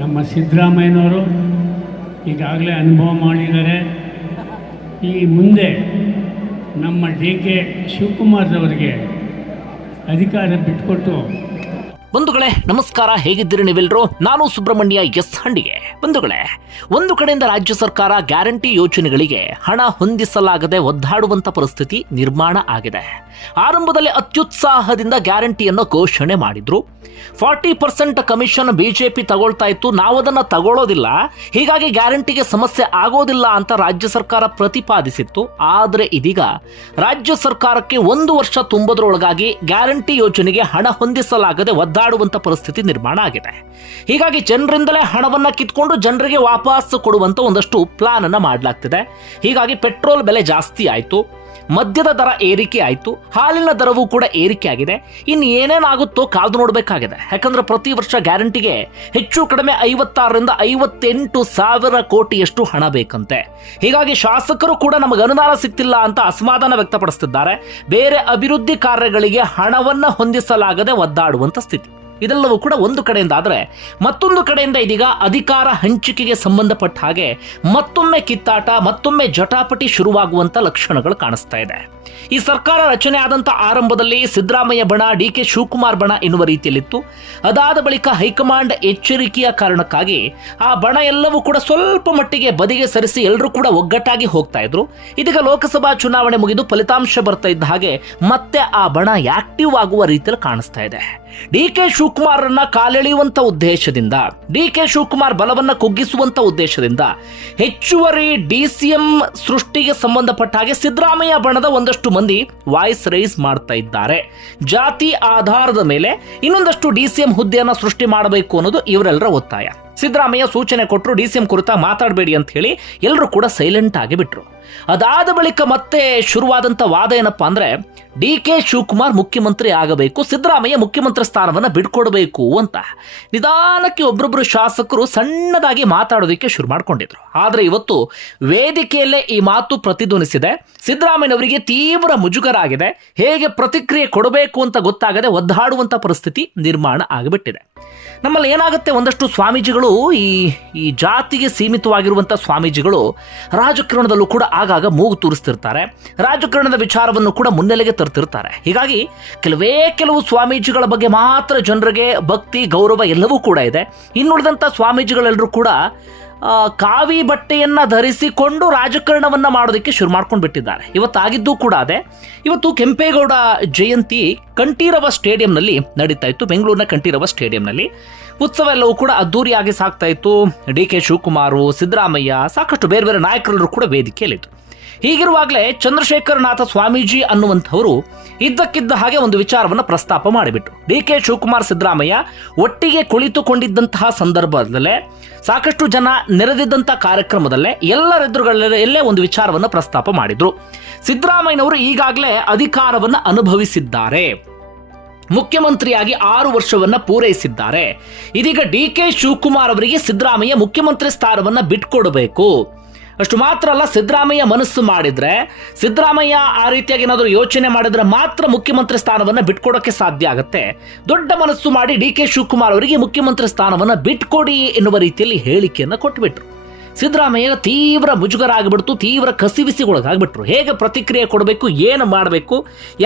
ನಮ್ಮ ಸಿದ್ದರಾಮಯ್ಯನವರು ಈಗಾಗಲೇ ಅನುಭವ ಮಾಡಿದ್ದಾರೆ. ಈ ಮುಂದೆ ನಮ್ಮ ಡಿ ಕೆ ಶಿವಕುಮಾರ್ರವರಿಗೆ ಅಧಿಕಾರ ಬಿಟ್ಟುಕೊಟ್ಟು ಬಂಧುಗಳೇ, ನಮಸ್ಕಾರ. ಹೇಗಿದ್ದೀರಿ ನೀವೆಲ್ಲರೂ ನಾನು ಸುಬ್ರಹ್ಮಣ್ಯ ಎಸ್ ಹಂಡಿಗೆ. ಬಂಧುಗಳೇ, ಒಂದು ಕಡೆಯಿಂದ ರಾಜ್ಯ ಸರ್ಕಾರ ಗ್ಯಾರಂಟಿ ಯೋಜನೆಗಳಿಗೆ ಹಣ ಹೊಂದಿಸಲಾಗದೆ ಒದ್ದಾಡುವಂತ ಪರಿಸ್ಥಿತಿ ನಿರ್ಮಾಣ ಆಗಿದೆ. ಆರಂಭದಲ್ಲಿ ಅತ್ಯುತ್ಸಾಹದಿಂದ ಗ್ಯಾರಂಟಿಯನ್ನು ಘೋಷಣೆ ಮಾಡಿದ್ರು. ಫಾರ್ಟಿ ಪರ್ಸೆಂಟ್ ಕಮಿಷನ್ ಬಿಜೆಪಿ ತಗೊಳ್ತಾ ಇತ್ತು. ನಾವು ಅದನ್ನು ತಗೊಳ್ಳೋದಿಲ್ಲ ಹೀಗಾಗಿ ಗ್ಯಾರಂಟಿಗೆ ಸಮಸ್ಯೆ ಆಗೋದಿಲ್ಲ ಅಂತ ರಾಜ್ಯ ಸರ್ಕಾರ ಪ್ರತಿಪಾದಿಸಿತ್ತು. ಆದರೆ ಇದೀಗ ರಾಜ್ಯ ಸರ್ಕಾರಕ್ಕೆ ಒಂದು ವರ್ಷ ತುಂಬದರೊಳಗಾಗಿ ಗ್ಯಾರಂಟಿ ಯೋಜನೆಗೆ ಹಣ ಹೊಂದಿಸಲಾಗದೆ ಒದ್ದಾಡುವಂತ ಪರಿಸ್ಥಿತಿ ನಿರ್ಮಾಣ ಆಗಿದೆ. ಹೀಗಾಗಿ ಜನರಿಂದಲೇ ಹಣವನ್ನ ಕಿತ್ಕೊಂಡು ಜನರಿಗೆ ವಾಪಸ್ ಕೊಡುವಂತ ಒಂದಷ್ಟು ಪ್ಲಾನ್ ಅನ್ನ ಮಾಡಲಾಗ್ತಿದೆ. ಹೀಗಾಗಿ ಪೆಟ್ರೋಲ್ ಬೆಲೆ ಜಾಸ್ತಿ ಆಯಿತು. ಮದ್ಯದ ದರ ಏರಿಕೆ ಆಯಿತು, ಹಾಲಿನ ದರವೂ ಕೂಡ ಏರಿಕೆ ಆಗಿದೆ. ಇನ್ನು ಏನೇನಾಗುತ್ತೋ ಕಾದು ನೋಡಬೇಕಾಗಿದೆ. ಯಾಕಂದ್ರೆ ಪ್ರತಿ ವರ್ಷ ಗ್ಯಾರಂಟಿಗೆ ಹೆಚ್ಚು ಕಡಿಮೆ ಐವತ್ತಾರರಿಂದ ಐವತ್ತೆಂಟು ಸಾವಿರ ಕೋಟಿಯಷ್ಟು ಹಣ ಬೇಕಂತೆ. ಹೀಗಾಗಿ ಶಾಸಕರು ಕೂಡ ನಮಗೆ ಅನುದಾನ ಸಿಗ್ತಿಲ್ಲ ಅಂತ ಅಸಮಾಧಾನ ವ್ಯಕ್ತಪಡಿಸುತ್ತಿದ್ದಾರೆ ಬೇರೆ ಅಭಿವೃದ್ಧಿ ಕಾರ್ಯಗಳಿಗೆ ಹಣವನ್ನು ಹೊಂದಿಸಲಾಗದೆ ಒದ್ದಾಡುವಂಥ ಸ್ಥಿತಿ. ಇದೆಲ್ಲವೂ ಕೂಡ ಒಂದು ಕಡೆಯಿಂದ. ಆದರೆ ಮತ್ತೊಂದು ಕಡೆಯಿಂದ ಇದೀಗ ಅಧಿಕಾರ ಹಂಚಿಕೆಗೆ ಸಂಬಂಧಪಟ್ಟ ಹಾಗೆ ಮತ್ತೊಮ್ಮೆ ಕಿತ್ತಾಟ, ಮತ್ತೊಮ್ಮೆ ಜಟಾಪಟಿ ಶುರುವಾಗುವಂಥ ಲಕ್ಷಣಗಳು ಕಾಣಿಸ್ತಾ ಇದೆ. ಈ ಸರ್ಕಾರ ರಚನೆ ಆದಂಥ ಆರಂಭದಲ್ಲಿ ಸಿದ್ದರಾಮಯ್ಯ ಬಣ, ಡಿ ಕೆ ಶಿವಕುಮಾರ್ ಬಣ ಎನ್ನುವ ರೀತಿಯಲ್ಲಿತ್ತು. ಅದಾದ ಬಳಿಕ ಹೈಕಮಾಂಡ್ ಎಚ್ಚರಿಕೆಯ ಕಾರಣಕ್ಕಾಗಿ ಆ ಬಣ ಎಲ್ಲವೂ ಕೂಡ ಸ್ವಲ್ಪ ಮಟ್ಟಿಗೆ ಬದಿಗೆ ಸರಿಸಿ ಎಲ್ಲರೂ ಕೂಡ ಒಗ್ಗಟ್ಟಾಗಿ ಹೋಗ್ತಾ ಇದ್ರು. ಇದೀಗ ಲೋಕಸಭಾ ಚುನಾವಣೆ ಮುಗಿದು ಫಲಿತಾಂಶ ಬರ್ತಾ ಇದ್ದ ಹಾಗೆ ಮತ್ತೆ ಆ ಬಣ ಆಕ್ಟಿವ್ ಆಗುವ ರೀತಿಯಲ್ಲಿ ಕಾಣಿಸ್ತಾ ಇದೆ. ಡಿ ಕೆ ಶಿವಕುಮಾರನ್ನ ಕಾಲೆಳೆಯುವಂತ ಉದ್ದೇಶದಿಂದ, ಡಿ ಕೆ ಶಿವಕುಮಾರ್ ಬಲವನ್ನ ಕುಗ್ಗಿಸುವಂತ ಉದ್ದೇಶದಿಂದ ಹೆಚ್ಚುವರಿ ಡಿ ಸಿ ಎಂ ಸೃಷ್ಟಿಗೆ ಸಂಬಂಧಪಟ್ಟ ಹಾಗೆ ಸಿದ್ದರಾಮಯ್ಯ ಬಣದ ಒಂದಷ್ಟು ಮಂದಿ ವಾಯ್ಸ್ ರೈಸ್ ಮಾಡ್ತಾ ಇದ್ದಾರೆ. ಜಾತಿ ಆಧಾರದ ಮೇಲೆ ಇನ್ನೊಂದಷ್ಟು ಡಿ ಸಿ ಎಂ ಹುದ್ದೆಯನ್ನ ಸೃಷ್ಟಿ ಮಾಡಬೇಕು ಅನ್ನೋದು ಇವರೆಲ್ಲರ ಒತ್ತಾಯ. ಸಿದ್ದರಾಮಯ್ಯ ಸೂಚನೆ ಕೊಟ್ಟರು ಡಿ ಸಿ ಕುರಿತ ಮಾತಾಡಬೇಡಿ ಅಂತ ಹೇಳಿ ಎಲ್ಲರೂ ಕೂಡ ಸೈಲೆಂಟ್ ಆಗಿ ಬಿಟ್ರು. ಅದಾದ ಬಳಿಕ ಮತ್ತೆ ಶುರುವಾದಂಥ ವಾದ ಏನಪ್ಪ ಅಂದರೆ, ಡಿ ಕೆ ಶಿವಕುಮಾರ್ ಮುಖ್ಯಮಂತ್ರಿ ಆಗಬೇಕು, ಸಿದ್ದರಾಮಯ್ಯ ಮುಖ್ಯಮಂತ್ರಿ ಸ್ಥಾನವನ್ನ ಬಿಡ್ಕೊಡ್ಬೇಕು ಅಂತ. ನಿಧಾನಕ್ಕೆ ಒಬ್ಬೊಬ್ಬರು ಶಾಸಕರು ಸಣ್ಣದಾಗಿ ಮಾತಾಡೋದಕ್ಕೆ ಶುರು ಮಾಡ್ಕೊಂಡಿದ್ರು. ಆದರೆ ಇವತ್ತು ವೇದಿಕೆಯಲ್ಲೇ ಈ ಮಾತು ಪ್ರತಿಧ್ವನಿಸಿದೆ. ಸಿದ್ದರಾಮಯ್ಯನವರಿಗೆ ತೀವ್ರ ಮುಜುಗರ ಆಗಿದೆ ಹೇಗೆ ಪ್ರತಿಕ್ರಿಯೆ ಕೊಡಬೇಕು ಅಂತ ಗೊತ್ತಾಗದೆ ಒದ್ದಾಡುವಂಥ ಪರಿಸ್ಥಿತಿ ನಿರ್ಮಾಣ ಆಗಿಬಿಟ್ಟಿದೆ. ನಮ್ಮಲ್ಲಿ ಏನಾಗುತ್ತೆ ಒಂದಷ್ಟು ಸ್ವಾಮೀಜಿಗಳು ಈ ಈ ಜಾತಿಗೆ ಸೀಮಿತವಾಗಿರುವಂಥ ಸ್ವಾಮೀಜಿಗಳು ರಾಜಕಾರಣದಲ್ಲೂ ಕೂಡ ಆಗಾಗ ಮೂಗು ತೂರಿಸ್ತಿರ್ತಾರೆ. ರಾಜಕಾರಣದ ವಿಚಾರವನ್ನು ಕೂಡ ಮುನ್ನೆಲೆಗೆ ತರ್ತಿರ್ತಾರೆ. ಹೀಗಾಗಿ ಕೆಲವೇ ಕೆಲವು ಸ್ವಾಮೀಜಿಗಳ ಬಗ್ಗೆ ಮಾತ್ರ ಜನರಿಗೆ ಭಕ್ತಿ, ಗೌರವ ಎಲ್ಲವೂ ಕೂಡ ಇದೆ. ಇನ್ನುಳಿದಂಥ ಸ್ವಾಮೀಜಿಗಳೆಲ್ಲರೂ ಕೂಡ ಕಾವಿ ಬಟ್ಟೆಯನ್ನು ಧರಿಸಿಕೊಂಡು ರಾಜಕಾರಣವನ್ನು ಮಾಡೋದಕ್ಕೆ ಶುರು ಮಾಡ್ಕೊಂಡು ಬಿಟ್ಟಿದ್ದಾರೆ. ಇವತ್ತಾಗಿದ್ದು ಕೂಡ ಅದೇ. ಇವತ್ತು ಕೆಂಪೇಗೌಡ ಜಯಂತಿ ಕಂಠೀರವ ಸ್ಟೇಡಿಯಂನಲ್ಲಿ ನಡೀತಾ ಇತ್ತು. ಬೆಂಗಳೂರಿನ ಕಂಠೀರವ ಸ್ಟೇಡಿಯಂನಲ್ಲಿ. ಉತ್ಸವ ಎಲ್ಲವೂ ಕೂಡ ಅದ್ದೂರಿಯಾಗಿ ಸಾಕ್ತಾ ಇತ್ತು. ಡಿ ಕೆ ಶಿವಕುಮಾರು, ಸಿದ್ದರಾಮಯ್ಯ, ಸಾಕಷ್ಟು ಬೇರೆ ಬೇರೆ ನಾಯಕರೆಲ್ಲರೂ ಕೂಡ ವೇದಿಕೆಯಲ್ಲಿತ್ತು ಹೀಗಿರುವಾಗಲೇ ಚಂದ್ರಶೇಖರನಾಥ ಸ್ವಾಮೀಜಿ ಅನ್ನುವಂಥವರು ಇದ್ದಕ್ಕಿದ್ದ ಹಾಗೆ ಒಂದು ವಿಚಾರವನ್ನು ಪ್ರಸ್ತಾಪ ಮಾಡಿಬಿಟ್ರು. ಡಿ ಕೆ ಶಿವಕುಮಾರ್ ಸಿದ್ದರಾಮಯ್ಯ ಒಟ್ಟಿಗೆ ಕುಳಿತುಕೊಂಡಿದ್ದಂತಹ ಸಂದರ್ಭದಲ್ಲೇ ಸಾಕಷ್ಟು ಜನ ನೆರೆದಿದ್ದಂಥ ಕಾರ್ಯಕ್ರಮದಲ್ಲೇ ಎಲ್ಲರೆದುರುಗಳಲ್ಲೇ ಒಂದು ವಿಚಾರವನ್ನು ಪ್ರಸ್ತಾಪ ಮಾಡಿದ್ರು. ಸಿದ್ದರಾಮಯ್ಯನವರು ಈಗಾಗಲೇ ಅಧಿಕಾರವನ್ನು ಅನುಭವಿಸಿದ್ದಾರೆ. ಮುಖ್ಯಮಂತ್ರಿಯಾಗಿ ಆರು ವರ್ಷವನ್ನ ಪೂರೈಸಿದ್ದಾರೆ. ಇದೀಗ ಡಿ ಕೆ ಶಿವಕುಮಾರ್ ಅವರಿಗೆ ಸಿದ್ದರಾಮಯ್ಯ ಮುಖ್ಯಮಂತ್ರಿ ಸ್ಥಾನವನ್ನ ಬಿಟ್ಕೊಡಬೇಕು. ಅಷ್ಟು ಮಾತ್ರ ಅಲ್ಲ, ಸಿದ್ದರಾಮಯ್ಯ ಮನಸ್ಸು ಮಾಡಿದ್ರೆ, ಸಿದ್ದರಾಮಯ್ಯ ಆ ರೀತಿಯಾಗಿ ಏನಾದರೂ ಯೋಚನೆ ಮಾಡಿದ್ರೆ ಮಾತ್ರ ಮುಖ್ಯಮಂತ್ರಿ ಸ್ಥಾನವನ್ನು ಬಿಟ್ಕೊಡೋಕ್ಕೆ ಸಾಧ್ಯ ಆಗುತ್ತೆ. ದೊಡ್ಡ ಮನಸ್ಸು ಮಾಡಿ ಡಿ ಕೆ ಶಿವಕುಮಾರ್ ಅವರಿಗೆ ಮುಖ್ಯಮಂತ್ರಿ ಸ್ಥಾನವನ್ನು ಬಿಟ್ಕೊಡಿ ಎನ್ನುವ ರೀತಿಯಲ್ಲಿ ಹೇಳಿಕೆಯನ್ನು ಕೊಟ್ಟುಬಿಟ್ರು ಸಿದ್ದರಾಮಯ್ಯ ತೀವ್ರ ಮುಜುಗರ ಆಗಿಬಿಡ್ತು ತೀವ್ರ ಕಸಿವಿಸಿಗೊಳಗಾಗ್ಬಿಟ್ರು. ಹೇಗೆ ಪ್ರತಿಕ್ರಿಯೆ ಕೊಡಬೇಕು, ಏನು ಮಾಡಬೇಕು,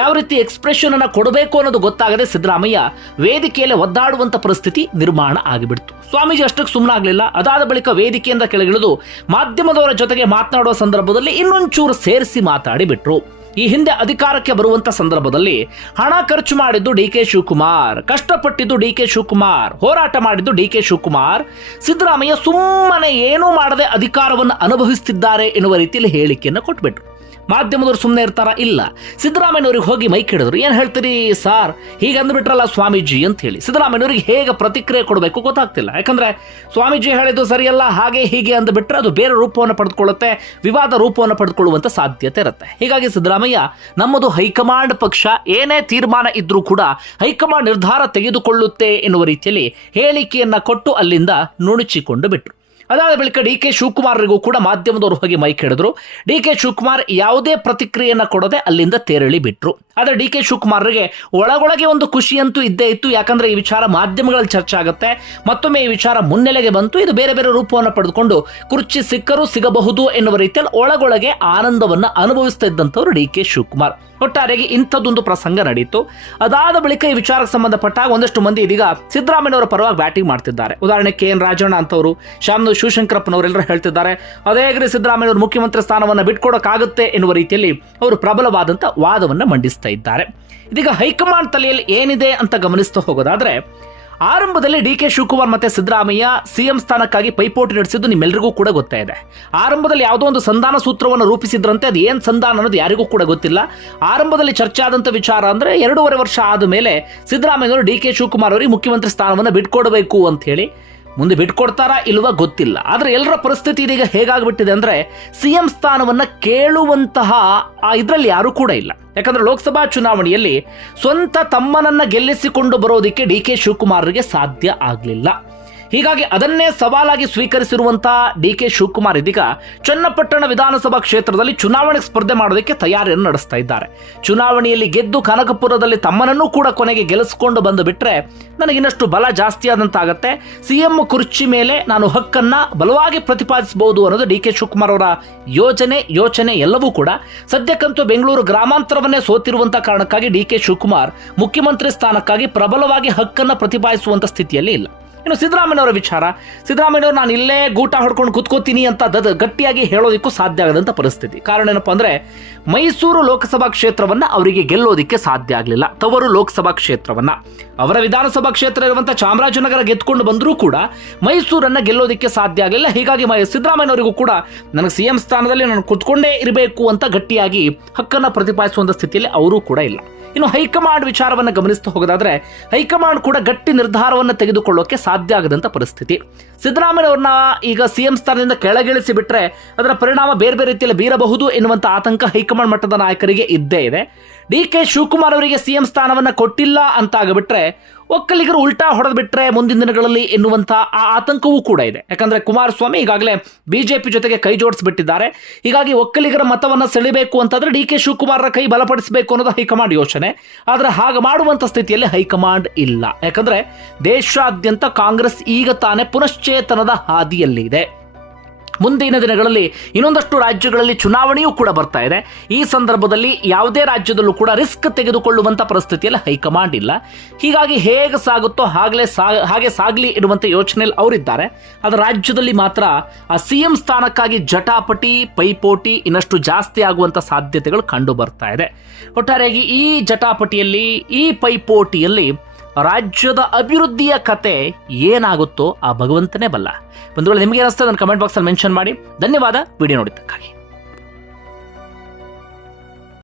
ಯಾವ ರೀತಿ ಎಕ್ಸ್ಪ್ರೆಷನ್ ಅನ್ನು ಕೊಡಬೇಕು ಅನ್ನೋದು ಗೊತ್ತಾಗದೆ ಸಿದ್ದರಾಮಯ್ಯ ವೇದಿಕೆಯಲ್ಲಿ ಒದ್ದಾಡುವಂಥ ಪರಿಸ್ಥಿತಿ ನಿರ್ಮಾಣ ಆಗಿಬಿಡ್ತು. ಸ್ವಾಮೀಜಿ ಅಷ್ಟಕ್ಕೆ ಸುಮ್ಮನಾಗಲಿಲ್ಲ ಅದಾದ ಬಳಿಕ ವೇದಿಕೆಯಿಂದ ಕೆಳಗಿಳಿದು ಮಾಧ್ಯಮದವರ ಜೊತೆಗೆ ಮಾತನಾಡುವ ಸಂದರ್ಭದಲ್ಲಿ ಇನ್ನೊಂಚೂರು ಸೇರಿಸಿ ಮಾತಾಡಿಬಿಟ್ರು. ಈ ಹಿಂದೆ ಅಧಿಕಾರಕ್ಕೆ ಬರುವಂತ ಸಂದರ್ಭದಲ್ಲಿ ಹಣ ಖರ್ಚು ಮಾಡಿದ್ದು ಡಿ ಕೆ ಶಿವಕುಮಾರ್, ಕಷ್ಟಪಟ್ಟಿದ್ದು ಡಿ ಕೆ ಶಿವಕುಮಾರ್, ಹೋರಾಟ ಮಾಡಿದ್ದು ಡಿ ಕೆ ಶಿವಕುಮಾರ್, ಸಿದ್ದರಾಮಯ್ಯ ಸುಮ್ಮನೆ ಏನೂ ಮಾಡದೆ ಅಧಿಕಾರವನ್ನು ಅನುಭವಿಸುತ್ತಿದ್ದಾರೆ ಎನ್ನುವ ರೀತಿಯಲ್ಲಿ ಹೇಳಿಕೆಯನ್ನು ಕೊಟ್ಬಿಟ್ರು. ಮಾಧ್ಯಮದವರು ಸುಮ್ಮನೆ ಇರ್ತಾರ? ಇಲ್ಲ. ಸಿದ್ದರಾಮಯ್ಯನವ್ರಿಗೆ ಹೋಗಿ ಮೈಕ್ ಹಿಡಿದ್ರು ಏನು ಹೇಳ್ತೀರಿ ಸಾರ್? ಹೀಗೆ ಅಂದ್ಬಿಟ್ರಲ್ಲ ಸ್ವಾಮೀಜಿ ಅಂತ ಹೇಳಿ ಸಿದ್ದರಾಮಯ್ಯವ್ರಿಗೆ ಹೇಗೆ ಪ್ರತಿಕ್ರಿಯೆ ಕೊಡಬೇಕು ಗೊತ್ತಾಗ್ತಿಲ್ಲ. ಯಾಕಂದ್ರೆ ಸ್ವಾಮೀಜಿ ಹೇಳಿದ್ದು ಸರಿಯಲ್ಲ, ಹಾಗೆ ಹೀಗೆ ಅಂದ್ಬಿಟ್ರೆ ಅದು ಬೇರೆ ರೂಪವನ್ನು ಪಡೆದುಕೊಳ್ಳುತ್ತೆ, ವಿವಾದ ರೂಪವನ್ನು ಪಡೆದುಕೊಳ್ಳುವಂಥ ಸಾಧ್ಯತೆ ಇರುತ್ತೆ. ಹೀಗಾಗಿ ಸಿದ್ದರಾಮಯ್ಯ, ನಮ್ಮದು ಹೈಕಮಾಂಡ್ ಪಕ್ಷ ಏನೇ ತೀರ್ಮಾನ ಇದ್ರೂ ಕೂಡ ಹೈಕಮಾಂಡ್ ನಿರ್ಧಾರ ತೆಗೆದುಕೊಳ್ಳುತ್ತೆ ಎನ್ನುವ ರೀತಿಯಲ್ಲಿ ಹೇಳಿಕೆಯನ್ನು ಕೊಟ್ಟು ಅಲ್ಲಿಂದ ನುಣುಚಿಕೊಂಡು ಬಿಟ್ರು. ಅದಾದ ಬಳಿಕ ಡಿ ಕೆ ಶಿವಕುಮಾರ್ರಿಗೂ ಕೂಡ ಮಾಧ್ಯಮದವರು ಹೋಗಿ ಮೈಕ್ ಹಿಡಿದ್ರು. ಡಿ ಕೆ ಶಿವಕುಮಾರ್ ಯಾವುದೇ ಪ್ರತಿಕ್ರಿಯೆಯನ್ನು ಕೊಡದೆ ಅಲ್ಲಿಂದ ತೆರಳಿ ಬಿಟ್ರು. ಆದರೆ ಡಿ ಕೆ ಶಿವಕುಮಾರ್ರಿಗೆ ಒಳಗೊಳಗೆ ಒಂದು ಖುಷಿಯಂತೂ ಇದ್ದೇ ಇತ್ತು. ಯಾಕಂದ್ರೆ ಈ ವಿಚಾರ ಮಾಧ್ಯಮಗಳಲ್ಲಿ ಚರ್ಚೆ ಆಗುತ್ತೆ. ಮತ್ತೊಮ್ಮೆ ಈ ವಿಚಾರ ಮುನ್ನೆಲೆಗೆ ಬಂತು. ಇದು ಬೇರೆ ಬೇರೆ ರೂಪವನ್ನು ಪಡೆದುಕೊಂಡು ಕುರ್ಚಿ ಸಿಕ್ಕರೂ ಸಿಗಬಹುದು ಎನ್ನುವ ರೀತಿಯಲ್ಲಿ ಒಳಗೊಳಗೆ ಆನಂದವನ್ನು ಅನುಭವಿಸ್ತಾ ಇದ್ದಂಥವ್ರು ಡಿ ಕೆ ಶಿವಕುಮಾರ್. ಒಟ್ಟಾರೆಗೆ ಇಂಥದ್ದೊಂದು ಪ್ರಸಂಗ ನಡೆಯಿತು ಅದಾದ ಬಳಿಕ ಈ ವಿಚಾರಕ್ಕೆ ಸಂಬಂಧಪಟ್ಟಾಗ ಒಂದಷ್ಟು ಮಂದಿ ಇದೀಗ ಸಿದ್ದರಾಮಯ್ಯವರ ಪರವಾಗಿ ಬ್ಯಾಟಿಂಗ್ ಮಾಡ್ತಿದ್ದಾರೆ. ಉದಾಹರಣೆ ಕೆ ಎನ್ ರಾಜಣ್ಣ ಅಂತವರು ಶಾಮನು ಶಿವಶಂಕರಪ್ಪನವರೆಲ್ಲರೂ ಹೇಳ್ತಿದ್ದಾರೆ, ಅದೇ ರೀ ಸಿದ್ದರಾಮಯ್ಯ ಅವರು ಮುಖ್ಯಮಂತ್ರಿ ಸ್ಥಾನವನ್ನು ಬಿಟ್ಕೊಡೋಕ್ಕಾಗುತ್ತೆ ಎನ್ನುವ ರೀತಿಯಲ್ಲಿ ಅವರು ಪ್ರಬಲವಾದಂಥ ವಾದವನ್ನು ಮಂಡಿಸ್ತಾ ಇದ್ದಾರೆ. ಇದೀಗ ಹೈಕಮಾಂಡ್ ತಲೆಯಲ್ಲಿ ಏನಿದೆ ಅಂತ ಗಮನಿಸ್ತಾ ಹೋಗೋದಾದ್ರೆ, ಆರಂಭದಲ್ಲಿ ಡಿ ಕೆ ಶಿವಕುಮಾರ್ ಮತ್ತೆ ಸಿದ್ದರಾಮಯ್ಯ ಸಿಎಂ ಸ್ಥಾನಕ್ಕಾಗಿ ಪೈಪೋಟಿ ನಡೆಸಿದ್ದು ನಿಮ್ಮೆಲ್ಲರಿಗೂ ಕೂಡ ಗೊತ್ತೇ ಇದೆ. ಆರಂಭದಲ್ಲಿ ಯಾವುದೋ ಒಂದು ಸಂಧಾನ ಸೂತ್ರವನ್ನು ರೂಪಿಸಿದ್ರಂತೆ, ಅದು ಏನು ಸಂಧಾನ ಅನ್ನೋದು ಯಾರಿಗೂ ಕೂಡ ಗೊತ್ತಿಲ್ಲ. ಆರಂಭದಲ್ಲಿ ಚರ್ಚೆ ಆದಂಥ ವಿಚಾರ ಅಂದ್ರೆ ಎರಡೂವರೆ ವರ್ಷ ಆದ ಮೇಲೆ ಸಿದ್ದರಾಮಯ್ಯವರು ಡಿ ಕೆ ಶಿವಕುಮಾರ್ ಅವರಿಗೆ ಮುಖ್ಯಮಂತ್ರಿ ಸ್ಥಾನವನ್ನು ಬಿಟ್ಕೊಡಬೇಕು ಅಂತ ಹೇಳಿ ಮುಂದೆ ಬಿಟ್ಕೊಡ್ತಾರಾ ಇಲ್ವಾ ಗೊತ್ತಿಲ್ಲ. ಆದ್ರೆ ಎಲ್ಲರ ಪರಿಸ್ಥಿತಿ ಇದೀಗ ಹೇಗಾಗ್ಬಿಟ್ಟಿದೆ ಅಂದ್ರೆ ಸಿಎಂ ಸ್ಥಾನವನ್ನ ಕೇಳುವಂತಹ ಆ ಇದರಲ್ಲಿ ಯಾರು ಕೂಡ ಇಲ್ಲ. ಯಾಕಂದ್ರೆ ಲೋಕಸಭಾ ಚುನಾವಣೆಯಲ್ಲಿ ಸ್ವಂತ ತಮ್ಮನನ್ನ ಗೆಲ್ಲಿಸಿಕೊಂಡು ಬರೋದಕ್ಕೆ ಡಿ ಕೆ ಶಿವಕುಮಾರ್ಗೆ ಸಾಧ್ಯ ಆಗಲಿಲ್ಲ. ಹೀಗಾಗಿ ಅದನ್ನೇ ಸವಾಲಾಗಿ ಸ್ವೀಕರಿಸಿರುವಂತಹ ಡಿ ಕೆ ಶಿವಕುಮಾರ್ ಇದೀಗ ಚನ್ನಪಟ್ಟಣ ವಿಧಾನಸಭಾ ಕ್ಷೇತ್ರದಲ್ಲಿ ಚುನಾವಣೆಗೆ ಸ್ಪರ್ಧೆ ಮಾಡೋದಕ್ಕೆ ತಯಾರಿಯನ್ನು ನಡೆಸ್ತಾ ಇದ್ದಾರೆ. ಚುನಾವಣೆಯಲ್ಲಿ ಗೆದ್ದು ಕನಕಪುರದಲ್ಲಿ ತಮ್ಮನನ್ನೂ ಕೂಡ ಕೊನೆಗೆ ಗೆಲ್ಲಿಸಿಕೊಂಡು ಬಂದು ಬಿಟ್ರೆ ನನಗಿನ್ನಷ್ಟು ಬಲ ಜಾಸ್ತಿ ಆದಂತಾಗತ್ತೆ. ಸಿಎಂ ಕುರ್ಚಿ ಮೇಲೆ ನಾನು ಹಕ್ಕನ್ನ ಬಲವಾಗಿ ಪ್ರತಿಪಾದಿಸಬಹುದು ಅನ್ನೋದು ಡಿ ಕೆ ಶಿವಕುಮಾರ್ ಅವರ ಯೋಜನೆ, ಯೋಚನೆ ಎಲ್ಲವೂ ಕೂಡ. ಸದ್ಯಕ್ಕಂತೂ ಬೆಂಗಳೂರು ಗ್ರಾಮಾಂತರವನ್ನೇ ಸೋತಿರುವಂತಹ ಕಾರಣಕ್ಕಾಗಿ ಡಿ ಕೆ ಶಿವಕುಮಾರ್ ಮುಖ್ಯಮಂತ್ರಿ ಸ್ಥಾನಕ್ಕಾಗಿ ಪ್ರಬಲವಾಗಿ ಹಕ್ಕನ್ನ ಪ್ರತಿಪಾದಿಸುವಂತ ಸ್ಥಿತಿಯಲ್ಲಿ ಇಲ್ಲ. ಇನ್ನು ಸಿದ್ದರಾಮಯ್ಯನವರ ವಿಚಾರ. ಸಿದ್ದರಾಮಯ್ಯವ್ರು ನಾನು ಇಲ್ಲೇ ಗೂಟ ಹೊಡ್ಕೊಂಡು ಕುತ್ಕೋತೀನಿ ಅಂತ ದದ ಗಟ್ಟಿಯಾಗಿ ಹೇಳೋದಕ್ಕೂ ಸಾಧ್ಯ ಆಗದಂಥ ಪರಿಸ್ಥಿತಿ. ಕಾರಣ ಏನಪ್ಪ ಅಂದರೆ, ಮೈಸೂರು ಲೋಕಸಭಾ ಕ್ಷೇತ್ರವನ್ನು ಅವರಿಗೆ ಗೆಲ್ಲೋದಿಕ್ಕೆ ಸಾಧ್ಯ ಆಗಲಿಲ್ಲ. ತವರು ಲೋಕಸಭಾ ಕ್ಷೇತ್ರವನ್ನು. ಅವರ ವಿಧಾನಸಭಾ ಕ್ಷೇತ್ರ ಇರುವಂಥ ಚಾಮರಾಜನಗರ ಗೆದ್ಕೊಂಡು ಬಂದರೂ ಕೂಡ ಮೈಸೂರನ್ನು ಗೆಲ್ಲೋದಿಕ್ಕೆ ಸಾಧ್ಯ ಆಗಲಿಲ್ಲ. ಹೀಗಾಗಿ ಸಿದ್ದರಾಮಯ್ಯನವರಿಗೂ ಕೂಡ ನನಗೆ ಸಿಎಂ ಸ್ಥಾನದಲ್ಲಿ ನಾನು ಕುತ್ಕೊಂಡೇ ಇರಬೇಕು ಅಂತ ಗಟ್ಟಿಯಾಗಿ ಹಕ್ಕನ್ನು ಪ್ರತಿಪಾದಿಸುವಂಥ ಸ್ಥಿತಿಯಲ್ಲಿ ಅವರೂ ಕೂಡ ಇಲ್ಲ. ಇನ್ನು ಹೈಕಮಾಂಡ್ ವಿಚಾರವನ್ನು ಗಮನಿಸ್ತಾ ಹೋಗೋದಾದ್ರೆ, ಹೈಕಮಾಂಡ್ ಕೂಡ ಗಟ್ಟಿ ನಿರ್ಧಾರವನ್ನು ತೆಗೆದುಕೊಳ್ಳೋಕೆ ಸಾಧ್ಯ ಆಗದಂತ ಪರಿಸ್ಥಿತಿ. ಸಿದ್ದರಾಮಯ್ಯವ್ರನ್ನ ಈಗ ಸಿಎಂ ಸ್ಥಾನದಿಂದ ಕೆಳಗಿಳಿಸಿ ಬಿಟ್ರೆ ಅದರ ಪರಿಣಾಮ ಬೇರೆ ಬೇರೆ ರೀತಿಯಲ್ಲಿ ಬೀರಬಹುದು ಎನ್ನುವಂಥ ಆತಂಕ ಹೈಕಮಾಂಡ್ ಮಟ್ಟದ ನಾಯಕರಿಗೆ ಇದ್ದೇ ಇದೆ. ಡಿ ಕೆ ಶಿವಕುಮಾರ್ ಅವರಿಗೆ ಸಿಎಂ ಸ್ಥಾನವನ್ನು ಕೊಟ್ಟಿಲ್ಲ ಅಂತ ಆಗಿಬಿಟ್ರೆ ಒಕ್ಕಲಿಗರು ಉಲ್ಟಾ ಹೊಡೆದು ಬಿಟ್ರೆ ಮುಂದಿನ ದಿನಗಳಲ್ಲಿ ಎನ್ನುವಂಥ ಆ ಆತಂಕವೂ ಕೂಡ ಇದೆ. ಯಾಕಂದ್ರೆ ಕುಮಾರಸ್ವಾಮಿ ಈಗಾಗಲೇ ಬಿಜೆಪಿ ಜೊತೆಗೆ ಕೈ ಜೋಡಿಸ್ಬಿಟ್ಟಿದ್ದಾರೆ. ಹೀಗಾಗಿ ಒಕ್ಕಲಿಗರ ಮತವನ್ನು ಸೆಳಿಬೇಕು ಅಂತಂದ್ರೆ ಡಿ ಕೆ ಶಿವಕುಮಾರರ ಕೈ ಬಲಪಡಿಸಬೇಕು ಅನ್ನೋದು ಹೈಕಮಾಂಡ್ ಯೋಚನೆ. ಆದರೆ ಹಾಗೆ ಮಾಡುವಂತ ಸ್ಥಿತಿಯಲ್ಲಿ ಹೈಕಮಾಂಡ್ ಇಲ್ಲ. ಯಾಕಂದ್ರೆ ದೇಶಾದ್ಯಂತ ಕಾಂಗ್ರೆಸ್ ಈಗ ತಾನೇ ಪುನಶ್ಚೇತನದ ಹಾದಿಯಲ್ಲಿ ಇದೆ ಮುಂದಿನ ದಿನಗಳಲ್ಲಿ ಇನ್ನೊಂದಷ್ಟು ರಾಜ್ಯಗಳಲ್ಲಿ ಚುನಾವಣೆಯೂ ಕೂಡ ಬರ್ತಾ ಇದೆ. ಈ ಸಂದರ್ಭದಲ್ಲಿ ಯಾವುದೇ ರಾಜ್ಯದಲ್ಲೂ ಕೂಡ ರಿಸ್ಕ್ ತೆಗೆದುಕೊಳ್ಳುವಂಥ ಪರಿಸ್ಥಿತಿಯಲ್ಲಿ ಹೈಕಮಾಂಡ್ ಇಲ್ಲ. ಹೀಗಾಗಿ ಹೇಗೆ ಸಾಗುತ್ತೋ ಹಾಗಲೇ ಸಾ, ಹಾಗೆ ಸಾಗಲಿ ಇರುವಂಥ ಯೋಚನೆಯಲ್ಲಿ ಅವರಿದ್ದಾರೆ. ಆದರೆ ರಾಜ್ಯದಲ್ಲಿ ಮಾತ್ರ ಆ ಸಿ ಎಂ ಸ್ಥಾನಕ್ಕಾಗಿ ಜಟಾಪಟಿ, ಪೈಪೋಟಿ ಇನ್ನಷ್ಟು ಜಾಸ್ತಿ ಆಗುವಂಥ ಸಾಧ್ಯತೆಗಳು ಕಂಡು ಬರ್ತಾ ಇದೆ. ಒಟ್ಟಾರೆಯಾಗಿ ಈ ಜಟಾಪಟಿಯಲ್ಲಿ, ಈ ಪೈಪೋಟಿಯಲ್ಲಿ ರಾಜ್ಯದ ಅಭಿವೃದ್ಧಿಯ ಕತೆ ಏನಾಗುತ್ತೋ ಆ ಭಗವಂತನೇ ಬಲ್ಲ. ಬಂಧುಗಳು, ನಿಮಗೆ ಏನಿಸ್ತದೆ ನನ್ನ ಕಮೆಂಟ್ ಬಾಕ್ಸಲ್ಲಿ ಮೆನ್ಷನ್ ಮಾಡಿ. ಧನ್ಯವಾದ. ವಿಡಿಯೋ ನೋಡಿದ್ದಕ್ಕಾಗಿ.